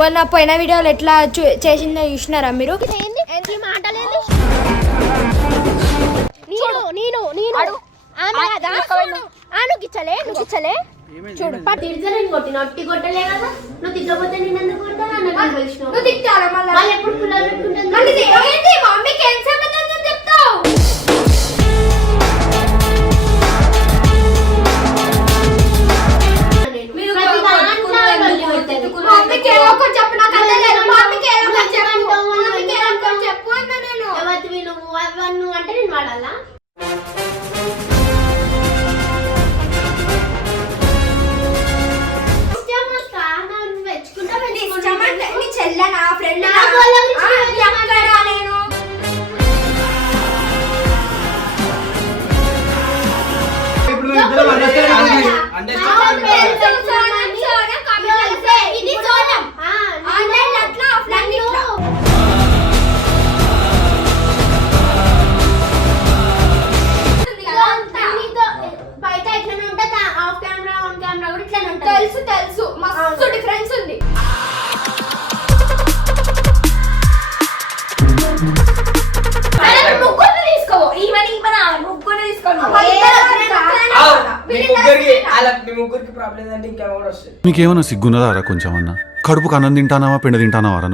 మొన్న పోయిన వీడియోలో ఎట్లా చేసిందో చూసినారా మీరు? చూడు నొట్టి కొట్టలే కదా నువ్వు తిట్టకపోతే నేను నువ్వు అంటే నేను వాడాలా? చెల్లనా ఫ్రెండ్ బయట ఎట్లనే ఉంటుంది, ఆఫ్ కెమెరా ఆన్ కెమెరా కూడా ఇట్లనే ఉంటుంది. తెలుసు తెలుసు, మస్తు డిఫరెన్స్ ఉంది. మీకేమన్నా సిగ్గున్నదారా కొంచెం అన్న? కడుపుకు అన్నం తింటానావా పెండ తింటానావారా?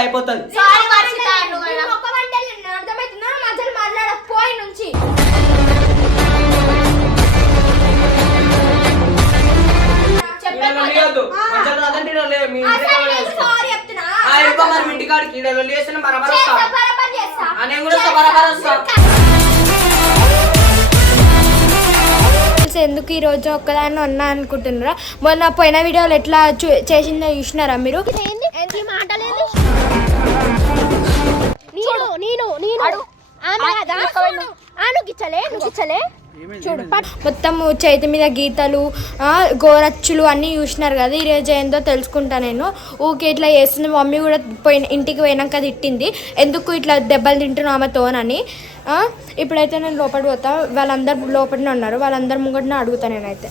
అయిపోతుంది. ఎందుకు ఈ రోజు ఒక్కదాన్ని ఉన్నా అనుకుంటున్నారా? మొన్న పోయిన వీడియోలో ఎట్లా చేసిందో చూసినారా మీరు? చూడు మొత్తం చేతి మీద గీతలు, గోరచ్చులు అన్నీ చూసినారు కదా. ఈరోజు ఏందో తెలుసుకుంటా నేను. ఊకే ఇట్లా చేస్తుంది. మమ్మీ కూడా ఇంటికి పోయినాక తిట్టింది, ఎందుకు ఇట్లా దెబ్బలు తింటున్నామతోనని. ఇప్పుడైతే నేను లోపలికి పోతా. వాళ్ళందరూ లోపలనే ఉన్నారు, వాళ్ళందరూ ముంగట అడుగుతా నేనైతే.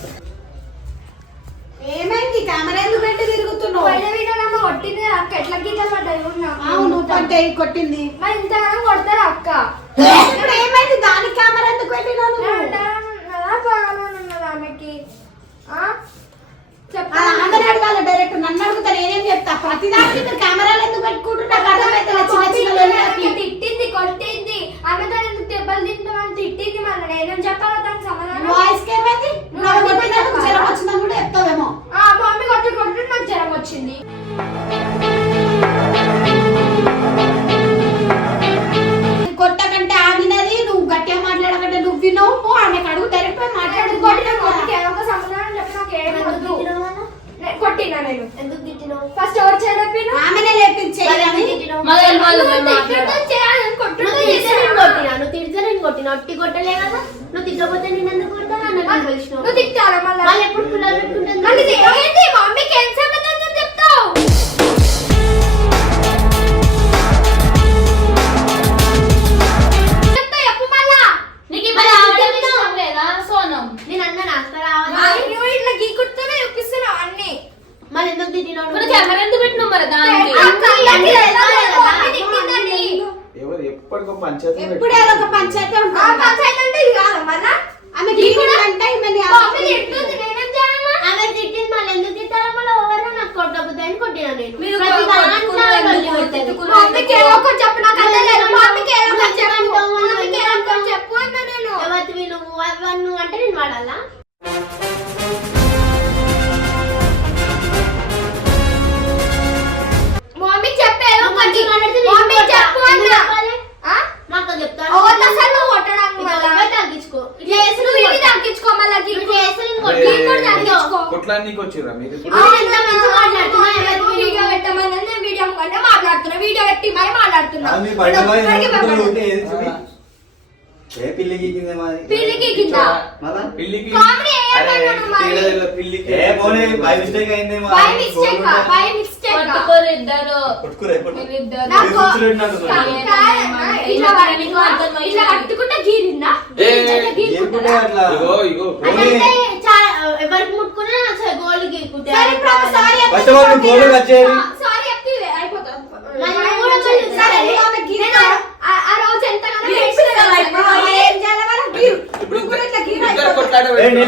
ఏమైంది కెమెరా ఎందుకు పెట్టి తిరుగుతున్నావు? పోయిన వీడియోలో కొట్టింది అక్క, ఎట్లా గీతలు పడ్డాయి? అవును పట్టే కొట్టింది. మరి ఇంతగానో కొడతారా అక్క? ఇప్పుడు ఏమైంది? దాని కెమెరా ఎందుకు పెట్టినావు? ఆమెకి అందరూ అడగాలి డైరెక్ట్. నన్ను అడుగుతా, నేనేం చెప్తా? ప్రతిదానికి మీరు కెమెరాలు ఎందుకు పెట్టుకుంటున్నా? తిట్టింది, కొట్టింది, ఆమెతో ఎందుకు దెబ్బలు తింటామని తిట్టింది. మళ్ళీ నేనేం చెప్పాలి దానికి సమాధానం? వాయిస్ ఏమైంది? కొట్టినందుకు జ్వరం వచ్చిందని కూడా చెప్తావేమో. మమ్మీ కొట్టి నాకు జ్వరం వచ్చింది. కొట్టకంటే ఆగినది, నువ్వు గట్టిగా మాట్లాడకంటే నువ్వు వినవు. ఆమెకు అడుగు, డైరెక్ట్ మాట్లాడు. ఒక సమాధానం చెప్పి నాకు ఏమొద్దు. కొట్టినా నేను. ఎందుకు తిట్టినావు? ఫస్ట్ ఎవరు చెప్పిన? ఆమెనే లేపించే. నొట్టి కొట్టలే కదా నువ్వు తిట్టకపోతే నేను ఎందుకు కొడతా? నువ్వు తిట్టాలా? మళ్ళీ ఎప్పుడు పిల్లలు పెట్టుకుంటాను? మమ్మీకి ఏం సమాధానం చెప్తావు? మరి ఎందుకు తిట్టినావు? ఎప్పుడు ఏదో ఒక పంచాయతీ ఆమె తిట్టింది. మళ్ళీ ఎందుకు తిట్టారా? మళ్ళీ ఎవరు నాకు కొట్టకపోతే అని కొట్టినా నేను. నువ్వు అంటే నేను వాడాలా? పిల్లికి ఏ పోనీ బై మిస్టేక్ అయింది ఎవరికి ముట్టుకున్నా gold first of all gold వచ్చేది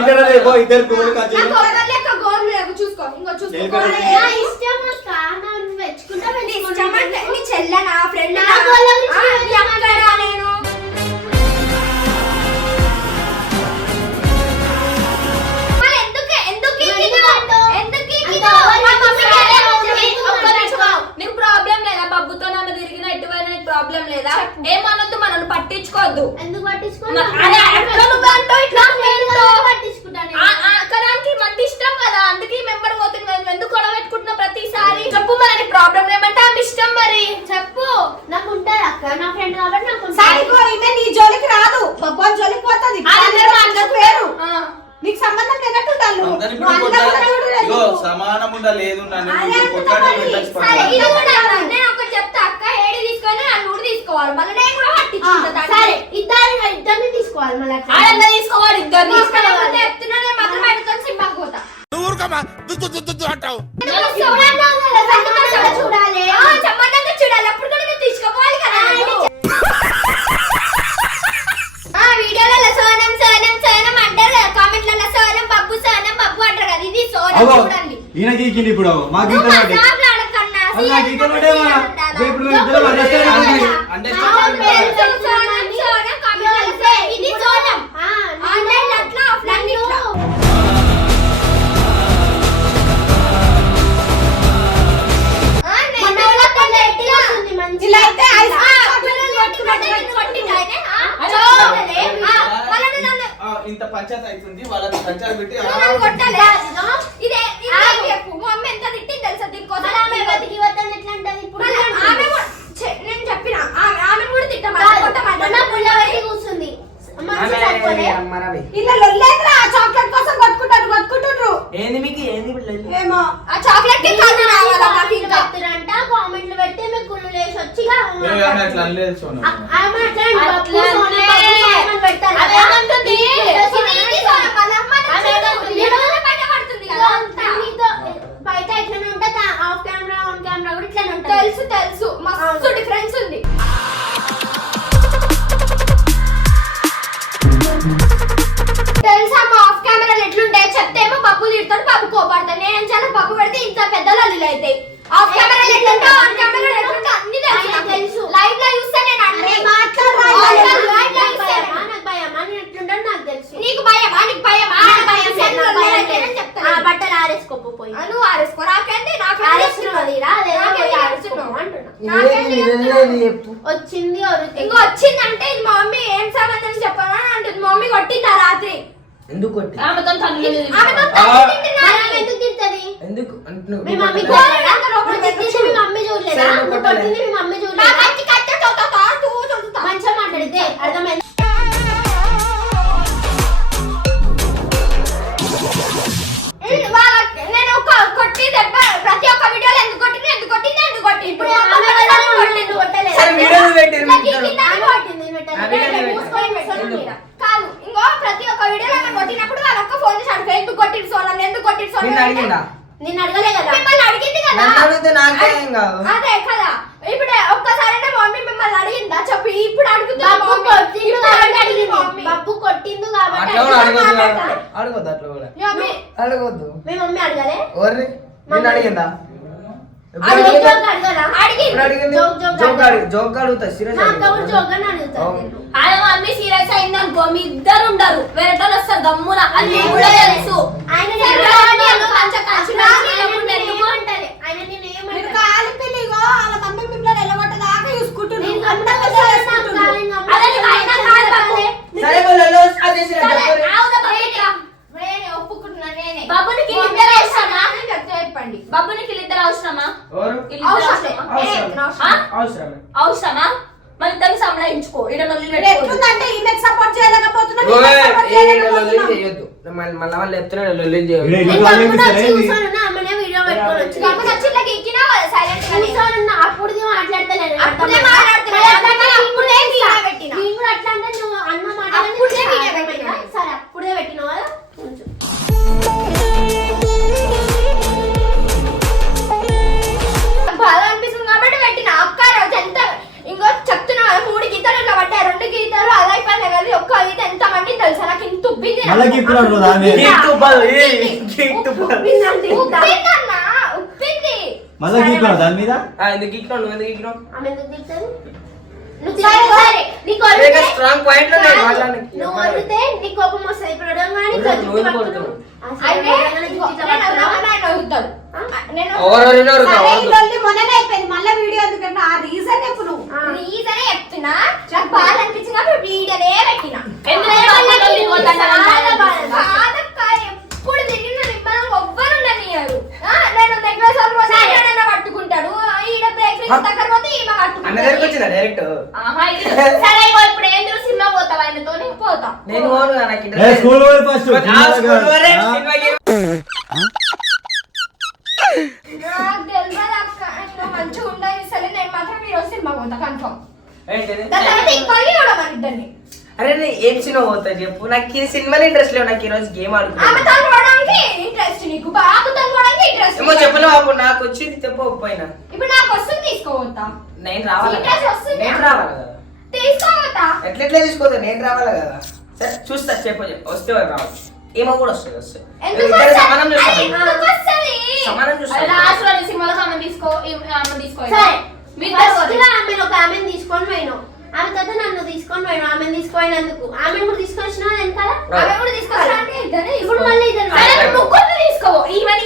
ఇద్దరు గోల్డ్ చెల్లెనా ఫ్రెండ్ నేను నీకు ప్రాబ్లం లేదా బబ్బుతో నన్ను తిరిగిన ఎటువైనా ప్రాబ్లం లేదా ఏమనొద్దు మనల్ని పట్టించుకోవద్దు ఎందుకు పట్టించుకోవడానికి మంది ఇష్టం కదా అందుకే మెంబర్ పోతుంది ఎందుకు గొడవ పెట్టుకుంటున్నా ప్రతిసారి చెప్పు మరి ప్రాబ్లం ఏమంటే ఆమె ఇష్టం మరి చెప్పు నాకు ఉంటుంది అక్క నా ఫ్రెండ్ కాబట్టి నాకు నీ జోలికి రాదు బొబ్బోని జోలికి పోతుంది పేరు నీకు సంబంధం లేనట్టుంటాను సమానం ఉండలేదు నేను ఒకటి చెప్తా అక్క ఏడి తీసుకొని నన్ను కూడా తీసుకోవాలి మళ్ళీ నేను కూడా పట్టించుకుంటా ఇద్దరిని తీసుకోవాలి మళ్ళీ ఆడంగా తీసుకోవాలి ఇద్దరు చెప్తున్నా నేను మాత్రం బయటతో సినిమాకి పోతా చూడాలి సంబంధంగా చూడాలి అప్పుడు కూడా నేను తీసుకోవాలి కదా వీడియోలలో సోనం సోనం సోనం అంటారు కదా కామెంట్లలో సోనం బబ్బు అంటారు కదా ఇది సోనం చూడండి ఈయన గీకింది ఇప్పుడు మా గీతలు ఇది సోనం ఆన్లైన్ అట్లా ఆఫ్లైన్ ఇట్లా ఇంత పంచాయతీ అవుతుంది వాళ్ళకి పంచాయతీ పెట్టి నేను చెప్పిన ఆమె కూడా కూర్చుంది ఇలా లొల్లేదురా చాక్లెట్ కోసం కొట్టుకుంటుండ్రు ఏంది మీకు ఏంది ఏమో ఆ చాక్లెట్ కి కాదు రావాలా మాకు ఇంకా పెడతారంట కామెంట్లు పెట్టి మీకు కుళ్ళు లేసి వచ్చి అట్లా అనలేదు సోను బయట ఎట్లనే ఉంటుంది ఆఫ్ కెమెరా ఆన్ కెమెరా కూడా ఇట్లనే ఉంటుంది తెలుసు మస్తు డిఫరెన్స్ ఉంది తెలుసా మా ఆఫ్ కెమెరాలు ఎట్లుంటాయి చెప్తేమో పప్పు తిడతాడు పప్పు కోపడతాడు నేను చాలా పప్పు పెడితే ఇంత పెద్ద లల్లులు అవుతాయి ఆఫ్ కెమెరాలు ఎట్లుంటా ఆన్ కెమెరా ఎట్లుంటా అన్ని తెలుసు లైవ్ లో చూస్తే నేను అన్ని నాకు తెలుసు నీకు భయమా నీకు భయమా బట్టలు ఆరేసుకోపోయి నువ్వు ఆరేసుకో నాకేంటి నాకు వచ్చింది ఇంకో వచ్చిందంటే ఇది మా మమ్మీ ఏం సంబంధం చెప్పాను అంటుంది మా మమ్మీ కొట్టిందా రాత్రి ఎందుకు కొట్టి ఆమెతో ఎందుకు తిడుతుంది ఎందుకు మీ మమ్మీ మీ మమ్మీ చూడలేదా కొట్టింది మీ మమ్మీ చూడలేదా మంచిగా మాట్లాడితే అర్థమైంది నేను కొట్టి ప్రతి ఒక్క వీడియోలో ఎందుకు కొట్టింది ఇప్పుడు కాదు ఇంకో ప్రతి ఒక్క వీడియోలో కొట్టినప్పుడు వాళ్ళ ఒక్క ఫోన్ చేసి అడుగు ఎందుకు కొట్టింది సోనం నేను అడగలే కదా మిమ్మల్ని అడిగింది కదా అదే కదా ఇప్పుడు ఒక్కసారి మమ్మీ మిమ్మల్ని అడిగిందా చెప్పి ఇప్పుడు అడుగుతా బబ్బు కొట్టింది కాబట్టి అడగొద్దు అట్లా కూడా మమ్మీ అడగొద్దు మీ మమ్మీ అడగలే ఎవరిని నేను అడిగిందా జోక్ అడుగుతా సీరియస్ మమ్మీ సీరియస్ అయిందనుకో మీ ఇద్దరు ఉండరు వేరే వస్తారు గమ్మున అది కూడా తెలుసు బాబునికి ఇద్దరు అవసరమా అవసరమా మరి ఇద్దరు సంబళించుకో ఇక్కడ ఎట్లుందంటే ఈమెకు సపోర్ట్ చేయలేకపోతున్నా మళ్ళీ వాళ్ళు చెప్తున్నాడు లొల్లి చేయవు. నేను తమ్ముడు వచ్చి కూర్చోనున్నా, ఆమెనే వీడియో పెట్టుకొని వచ్చి కాకపోతే వచ్చి ఇట్లా ఎక్కినా సైలెంట్ గా కూర్చోనున్నా, అప్పుడుది మాట్లాడతలేదు. అప్పుడే మాట్లాడుతున్నా. అప్పుడే వీడియో పెట్టినా. నేను కూడా అట్లా అంటే నువ్వు అన్న మాట అప్పుడే వీడియో పెట్టినా. సరే అప్పుడే పెట్టినావు కదా కొంచెం. బాధ అనిపిస్తుంది కాబట్టి పెట్టిన అక్క రోజు ఎంత ఇంకో చెప్తున్నా 3 గీతలు ఇట్లా పడ్డాయి, 2 గీతలు అలా అయిపోయినాయి కదా, ఒక్క గీత ఎంత మంది తెలుసా నాకు ఇంత ఉబ్బింది. ఉబ్బిందన్నా, ఉబ్బింది. ఎందుకు ఇచ్చినావు నువ్వు ఎందుకు ఇచ్చినావు? ఆమె ఎందుకు తిడతారు? నువ్వు సరే, తిడతావు. సరే. నీకు లేక వదిలితే స్ట్రాంగ్ పాయింట్లు ఉన్నాయి మాట్లాడడానికి. నువ్వు వదిలితే నీ కోపం వస్తుంది. ఇప్పుడు అడగగానే ఇట్లా నువ్వు జుట్టు ఎందుకు పట్టుకున్నావు. అయితే నేను ఎవరెవరు సరే, ఈ లొల్లి మొన్ననే అయిపోయింది. మళ్ళీ వీడియో ఎందుకంటే ఆ రీజన్ చెప్పు నువ్వు. రీజనే చెప్తున్నా, నాకు బాధ అనిపించినప్పుడు వీడియోనే పెట్టినా. బాధక్క ఎప్పుడు తిరిగిన నిమ్మలం ఎవ్వరు ఉండనియరు. నేను దగ్గర రోజు పట్టుకుంటాడు, ఈడ బ్రేక్ దగ్గర పోతే ఈమె అన్న దగ్గరికి పట్టుకుంటాడు. వచ్చిందా డైరెక్ట్? సరే ఇగో ఇప్పుడు ఏం తెలుసు, సినిమా పోతావా ఆయనతో? పోతా. నేను పోను కదా, నాకు ఏ, స్కూల్ పోయి ఫస్ట్. ఆ, స్కూల్ వరే సినిమాకి. నాకు తెలియదు అక్క, నువ్వు మంచిగా ఉండాలి. సరే నేను మాత్రం ఈరోజు సినిమా పోతా కన్ఫర్మ్. ఏంటిది? దాని తర్వాత ఇంకోటి కూడా మన ఇద్దరిని అరే నేను ఏం సినిమా పోతా చెప్పు. నాకు ఈ సినిమాలో ఇంట్రెస్ట్ లేవు. నాకు ఈ రోజు గేమ్ ఆడుకున్నా. ఆమెతో పోవడానికి ఇంట్రెస్ట్, నీకు బాబుతో పోవడానికి ఇంట్రెస్ట్. ఏమో చెప్పలేవు అప్పుడు నాకు వచ్చింది చెప్పకపోయినా. ఇప్పుడు నాకు వస్తుంది, తీసుకోవద్దా? నేను రావాలి Interest కదా. వస్తుందా? నేను రావాలి కదా. తీసుకోవద్దా? ఎట్లెట్లే తీసుకోవద్దు, నేను రావాలి కదా. సరే చూస్తా, చెప్పు వస్తే రావచ్చు. ఏమో కూడా వస్తుంది వస్తుంది. ఎందుకు ఇద్దరు వస్తది? సమానం చూస్తాను. అరే, ఎందుకు వస్తది? సమానం చూస్తాను. సరే మీ ఫస్ట్ ఆమెను ఒక ఆమెను తీసుకొని పోయినావు. ఆమె తర్వాత నన్ను తీసుకొని పోయినావు. ఆమెను తీసుకుపోయినందుకు ఆమెను కూడా తీసుకొని వచ్చినా వెనకాల. ఆమె కూడా తీసుకొచ్చా అంటే ఇద్దరే ఇప్పుడు మళ్ళీ ఇద్దరు సరే, ముగ్గురిని తీసుకోవు. ఈమెని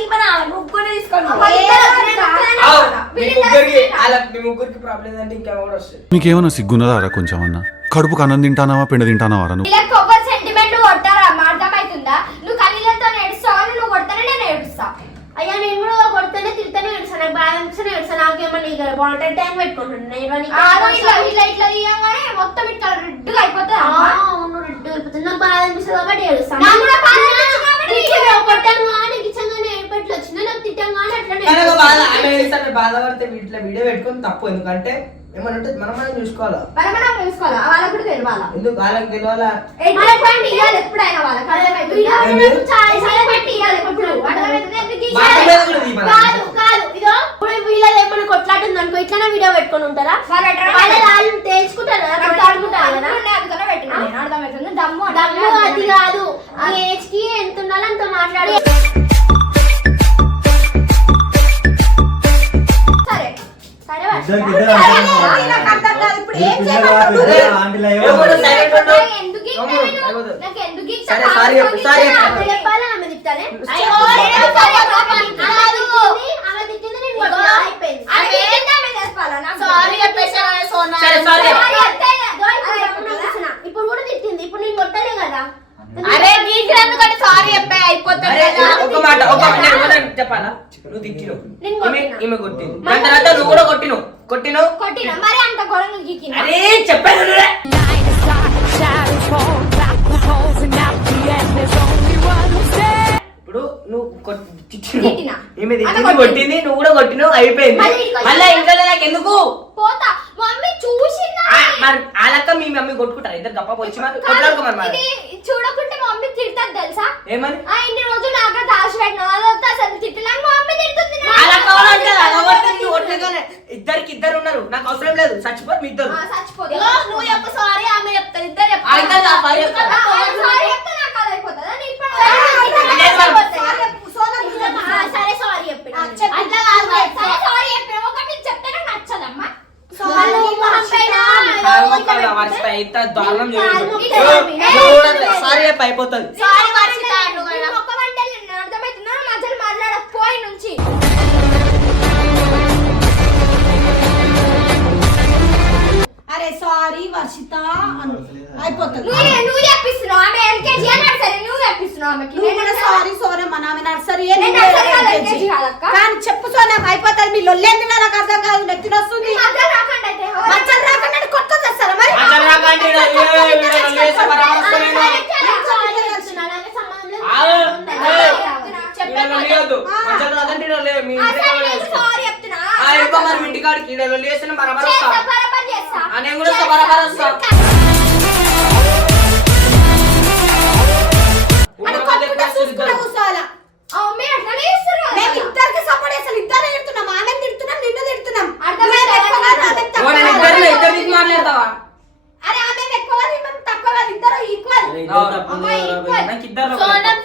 ముగ్గురిని తీసుకోను. మీ ముగ్గురికి ప్రాబ్లం ఏంటంటే ఇంకేమో కూడా వస్తుంది. నీకేమన్నా సిగ్గున్నదారా కొంచెం అన్న? కడుపుకు అన్నం తింటానావా పిండ తింటానావారా నువ్వు? ఇలా కొబ్బరి సెంటిమెంట్ కొట్టారా? అర్థమవుతుందా? నువ్వు కనీలతో ఏడుస్తావు, నువ్వు కొడతానే నేను ఏడుస్తా. అయ్యా నేను కూడా కొడుతూనే తిరుగుతూనే ఏడుస్తాను. నాకు బాగా అనిపిస్తూనే ఏడుస్తాను. నాకేమన్నా బాగుంటుంది టైం పెట్టుకుంటున్నాను. ఇట్లా ఇట్లా ఇట్లా తీయంగానే మొత్తం ఇట్లా రెడ్గా అయిపోతుంది. అవును రెడ్డు అయిపోతుంది. నాకు బాగా అనిపిస్తుంది కాబట్టి ఏడుస్తాను. నాకు కూడా బాధ అనిపించింది కాబట్టి కొట్టంగానే గిచ్చంగానే ఏడుపెట్లు వచ్చింది. నాకు తిట్టంగానే అట్లనే కానీ ఒక బాధ ఆమె చేస్తాను, బాధపడితే వీటిలో వీడియో పెట్టుకొని తప్పు. ఎందుకంటే ఏమన్నా ఉంటే మనం చూసుకోవాలా. మనం తెలుసుకోవాలా, వాళ్ళకు కూడా తెలియాలా. ఎందుకు వాళ్ళకి తెలియాలా? ఎప్పుడైనా వాళ్ళకి కాదు కాదు ఇదో ఇప్పుడు వీళ్ళది ఏమన్నా కొట్లాట ఉంది అనుకో, ఇట్లానే వీడియో పెట్టుకొని ఉంటారా? వాళ్ళు తెలుసుకుంటారు కదా, కొట్లాడుకుంటారు కదా. అర్థమవుతుంది. దమ్ము డబ్బు అది కాదు, ఆ ఏజ్ కి ఎంత ఉండాలో అంత మాట్లాడి. సరే సరే ఇద్దరికి ఇద్దరు అంటున్నారు. నాకు అర్థం కాదు ఇప్పుడు ఏం పిల్లలు చేయమంటావు? పెద్దలు ఆంటీలు అయ్యో. ఎవరు silent ఉండు? ఎందుకు అవును, ఇట్లా అయిపోతుంది. నాకు ఎందుకు ఇట్లా సరే, sorry చెప్పు, sorry చెప్పు. ఆమె చెప్పాలా ఆమె తిట్టాలి? అయ్యో, ఆమె నేను sorry చెప్పాలి. ఆమె తిట్టింది నేను కొట్టినా, అయిపోయింది. ఆమె ఏంటి ఆమె చెప్పాలా? నాకు సారీ చెప్పేసా సోనా. సరే, sorry చెప్పు. sorry చెప్తేనే. ఇప్పుడు కూడా తిట్టింది. ఇప్పుడు నేను కొట్టలే కదా. అరే గీసినందుకంటే సారీ చెప్పే అయిపోతుంది అరే, కదా. ఒక మాట నేను చెప్పాలా? నువ్వు తిట్టిను, నేను కొట్టినా. ఈమె కొట్టింది. దాని తర్వాత నువ్వు కూడా కొట్టినావు. కొట్టిన మరి అంత ఘోరంగా గీకిన. అరే చెప్పాను నువ్వే. ఇప్పుడు నువ్వు తిట్టినావు. తిట్టినా. ఈమె తిట్టింది, ఆమె కొట్టింది, నువ్వు కూడా కొట్టినావు, అయిపోయింది. మళ్ళీ ఇంటికి వచ్చి- మళ్ళీ ఇంట్లో నాకు ఎందుకు? పోతా మమ్మీ చూసిందా? మరి ఆ లెక్క మీ మమ్మీ కొట్టుకుంటారు ఇద్దరు గప్ప వచ్చి మరి కొట్లాడుకోమని మరి. ఇది చూడకుంటే మమ్మీ తిడతాది తెలుసా? ఏమని? ఇన్ని రోజులు నాకు దాచి పెట్టిన అదంతా అసలు తిట్టలేక మమ్మీ తిడుతుంది నన్ను. ఆ లెక్క కూడా ఉంటుంది, అగవడుతుంది, ఒట్లుగానే. ఇద్దరికి ఇద్దరు ఉన్నారు, నాకు అవసరం లేదు, చచ్చిపోరు మీ ఇద్దరు. చచ్చిపోతా. ఇగో నువ్వు చెప్పు సారీ, ఆమె చెప్తారు, ఇద్దరు ఆ చెప్తారు. ఇద్దరు ఆ పని చెప్తారు. సారీ చెప్తే నాకు అది అయిపోతుందా? నీ ఇప్పుడు లేదు మరి. సరే సారీ చెప్పిన. అట్లా కాదు మరి. సరే సారీ చెప్పిన ఒకటి చెప్తే నాకు నచ్చదమ్మా. వాళ్ళు మొహం పైన మర్చిపోయి ఇంత దారుణం కాలు సారీ చెప్పి అయిపోతుంది. సారీ వర్షిత అన్ను కదా. ఒక్క వంటలు అర్థమవుతుందా? మధ్యలో మాట్లాడకపోయి నుంచి అరే సారీ వర్షిత అను అయిపోతుంది. నువ్వు చెప్పిస్తున్నావు. ఆమె ఎల్కేజీ అన్నాడు. సరే నువ్వు చెప్పిస్తున్నావు ఆమెకి. నువ్వు కూడా సారీ సోరే మన ఆమె నర్సరీ నేను నర్సరీ కాదు, LKG కాదక్క. కానీ చెప్పు సోనే అయిపోతుంది. మీ లొల్లేంది నాకు అర్థం కాదు. నెత్తిన వస్తుంది. మధ్యలో రాకండి అయితే. మచ్చలు రాకుండా కొట్టుకొని తెస్తారా మరి? మచ్చలు రాకండి, సారీ చెప్తున్నా, నాకు సంబంధం లేదు. సారీ చెప్తున్నా మరి ఇంటికాడికి ఈడ వెళ్ళి చేస్తున్నా బరాబర్ వస్తా చేస్తా, బరాబర్ చేస్తా. నేను కూడా వస్తా, బరాబర్ వస్తా అంటే కొట్టుకుంటా చూసుకుంటా కూర్చోవాలా. మీరు అట్లనే చేస్తారు కదా. మేము ఇద్దరికి సపోర్ట్ చేస్తాం, ఇద్దరు తిడుతున్నాం, ఆమె తిడుతున్నాం, నిన్ను తిడుతున్నాం. అర్థమైందా? నువ్వు ఎక్కువ కాదు, ఆమె తక్కువ నేను కాదు. ఇద్దరు నీకు మాట్లాడతావా అరే ఆమె ఎక్కువ కాదు, ఈమె తక్కువ కాదు, ఇద్దరు ఈక్వల్. నాకు ఇద్దరు సోనం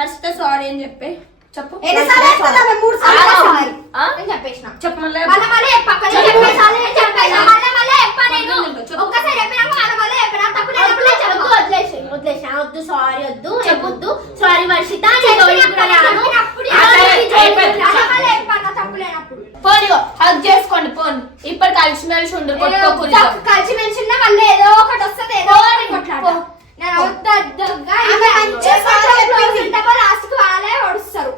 వస్తే సారీ అని చెప్పి చెప్పు. ఎన్నిసార్లు వేస్తుందా? ఆమె 3 సార్లు వేస్తుంది. నేను చెప్పేసిన. చెప్పు మళ్ళీ మళ్ళీ పక్కన చెప్పేసా మళ్ళీ చెప్పా నేను. ఒక్కసారి చెప్పినాక మళ్ళీ చెప్పినా తప్పు లేనప్పుడు చెప్పు. వదిలేసా వద్దు సారీ వద్దు చెప్పొద్దు సారీ వర్షిత పోనిగో హక్ చేసుకోండి పోను. ఇప్పుడు కలిసి మెలిసి ఉండు కొట్టుకోకూడదు. కలిసి మెలిసి ఉన్నా మళ్ళీ ఏదో ఒకటి వస్తుంది ఏదో ఒకటి కొట్లాడతా. నేను వద్దొద్దుగా ఆమె మంచి సారీ చెప్పింది. లాస్ట్ కి వాళ్ళే ఒడుస్తారు.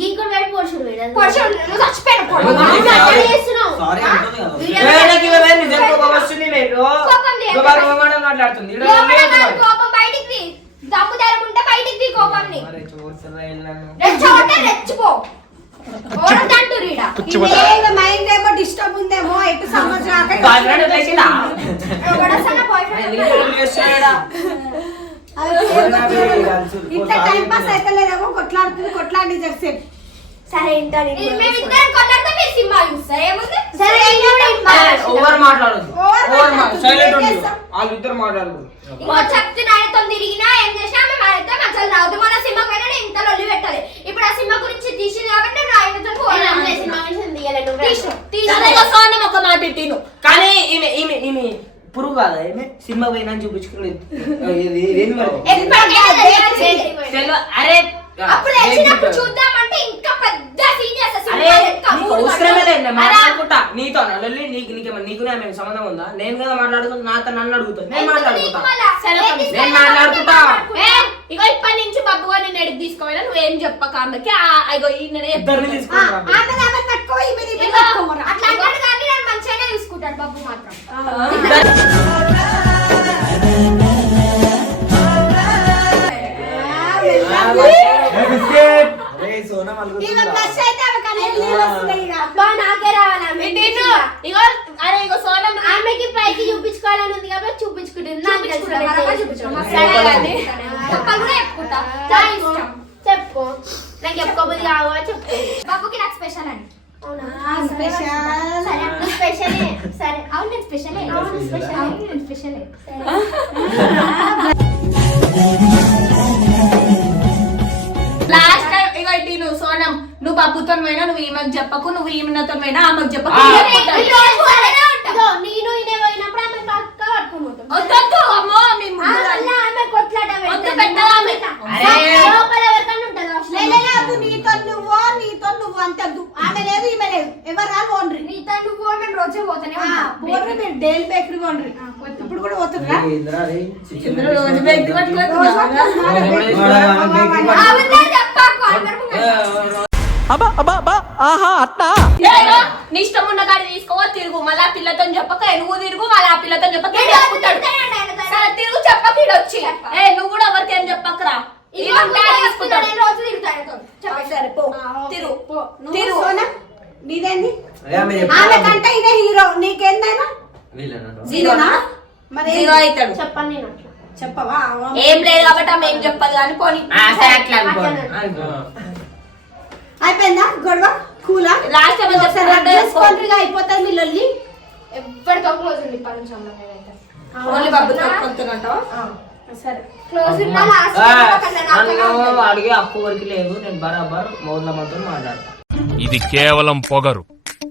గీకుడు వేడి పొడుచుడు వేడి నువ్వు చచ్చిపోయాను మాట్లాడుతుంది కోపం బయటికి దమ్ము తెరకుంటే బయటికి కోపంని రెచ్చగొట్టే రెచ్చిపో ఓడంటూ రీడా ఇదేమో మైండ్ ఏమో డిస్టర్బ్ ఉందేమో, ఎటు సంవత్సరం ఇంత టైం పాస్ అయితే లేదేమో, కొట్లాడి చెప్పేసి. సరే ఇంటర్ మేమిద్దరం కొట్లాడితే మీరు సినిమా చూస్తారు ఏముంది. సరే ఓవర్ మాట్లాడదు ఓవర్ మాట్లాడదు. సైలెంట్ ఉండు వాళ్ళిద్దరు మాట్లాడదు ఇంకో చెప్తున్నా ఆయనతో తిరిగినా ఏం చేసినా మేము ఆయనతో మచ్చలు రావద్దు. మన సినిమా పైన ఇంత లొల్లి పెట్టాలి. ఇప్పుడు ఆ సినిమా గురించి తీసింది కాబట్టి నేను ఆయనతో ఒక మాట తిను. కానీ ఈమె పురుగు కాదా ఏమే సినిమా పోయినా చూపించుకోలేదు అరే అప్పుడు వచ్చినప్పుడు చూద్దామంటే ఇంకా పెద్ద సీన్ మాట్లాడుకుంటా నీతో నల్లి నీకు మేము సంబంధం ఉందా? నేను కదా మాట్లాడుతున్నా, నాతో నన్ను అడుగుతా, నేను మాట్లాడుకుంటా నేను మాట్లాడుకుంటా. ఇగో ఇప్పటి నుంచి బబ్బుగా నేను ఎడికి తీసుకోవాలా నువ్వేం చెప్పక ఆమెకి ఇగో ఇద్దరిని తీసుకుంటా అట్లా అంటాడు కానీ నేను మంచిగానే చూసుకుంటాడు బబ్బు మాత్రం. అబ్బా నాకే రావాలి ఇగో అరే ఇగో సోనం ఆమెకి పైకి చూపించుకోవాలని ఉంది కాబట్టి చూపించుకుంటుంది. నాకు తెలుసు చెప్పు నాకు చెప్పుకోబుద్ది కావా చెప్పు. బాబుకి నాకు స్పెషల్ అని సరే స్పెషలే సరే అవును నేను స్పెషలే నేను స్పెషలే లాస్ట్ టైం ఇగో నువ్వు సోనం నువ్వు బాబుతో పోయినా నువ్వు ఈమెకు చెప్పకు, నువ్వు ఈమెతో పోయినా ఆమెకు చెప్పకు. నేను ఇదే పోయినప్పుడు ఆమె పక్క పట్టుకుని పోతాం. వద్దు అమ్మో ఆమె కొట్లాట నీతో నువ్వు అంతద్దు. ఆమె లేదు ఈమె లేదు, ఎవరు ఓన్రి నీతో నువ్వు మేము రోజే పోతానే పోర్రి. మీరు డైలీ బేకరీ ఓన్రి. ఇప్పుడు కూడా పోతుందా? రోజు బెగ్ నీ ఇష్టం ఉన్న కాడి తీసుకో తిరుగు. మళ్ళీ ఆ పిల్లతో చెప్పక నువ్వు తిరుగు, మళ్ళీ ఆ పిల్లతో చెప్పక తిరుగు చెప్పక వచ్చి నువ్వు కూడా ఎవరికి ఏం చెప్పకరా. నీదేంది? ఆమె కంటే ఇదే హీరో, నీకేందైనా జీరోనా? మరి జీరో అవుతాడు. చెప్పండి నేను అట్లా చెప్పవా? ఏం లేదు కాబట్టి ఆమె ఏం చెప్పదు కానీ పోనీ. అయిపోయిందా గొడవ? కూలా? లాస్ట్ టైం అయిపోతుంది మీ లొల్లి. ఎవ్వరితో క్లోజ్ ఉంది ఇప్పటి నుంచి ఓన్లీ బాబుతో కొనుక్కుంటున్నావు. సరే క్లోజ్ అడిగే అప్పు వరకు లేదు. నేను బరాబర్ మౌనమ్మతో మాట్లాడతా. ఇది కేవలం పొగరు.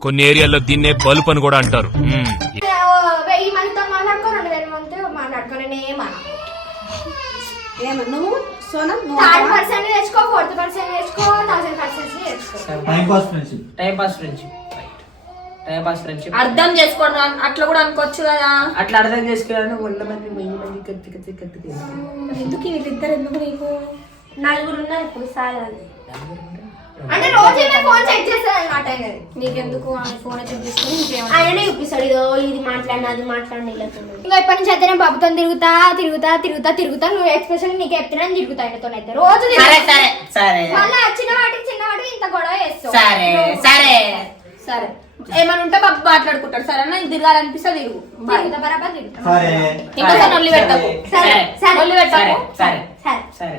కొన్ని ఏరియాల్లో దీన్నే బలుపు అని కూడా అంటారు. 1000 మందితో మాట్లాడుకో 2000 మందితో మాట్లాడుకో నేను ఏమో నువ్వు సోనం 3rd% తెచ్చుకో 4th% తెచ్చుకో 1000% తెచ్చుకో. Time pass friendship. Time pass friendship. Time pass friendship అర్థం చేసుకోండి అట్లా కూడా అనుకోవచ్చు కదా. అట్లా అర్థం చేసుకోవాలని 100 మంది 1000 మంది కత్తి ఎందుకు వీళ్ళిద్దరు ఎందుకు నీకు 4 ఉన్నారు ఇప్పుడు సార్ అంటే రోజు ఫోన్ చెక్ చేస్తాను అన్నమాట ఆయనది. నీకెందుకు ఆమె ఫోన్ అయితే తీసుకుని ఇంకేమన్నా ఆయననే చూపిస్తాడు ఇదో ఇది మాట్లాడిన అది మాట్లాడిన ఇలా ఇంకా ఇప్పటి నుంచి అయితే నేను బాబుతో తిరుగుతా నువ్వు ఎక్స్ప్రెషన్ నీకు చెప్తున్నాను తిరుగుతా ఆయనతో అయితే రోజు మళ్ళీ చిన్న వాటికి ఇంత గొడవ చేస్తావు. సరే ఏమన్నా ఉంటే బాబు మాట్లాడుకుంటాడు సరేనా నీకు తిరగాలనిపిస్తే తిరుగు తిరుగుతా బరాబర్ తిరుగుతా. సరే ఇంకోసారి నొల్లి పెట్టకు సరే నొల్లి పెట్టకు సరే సరే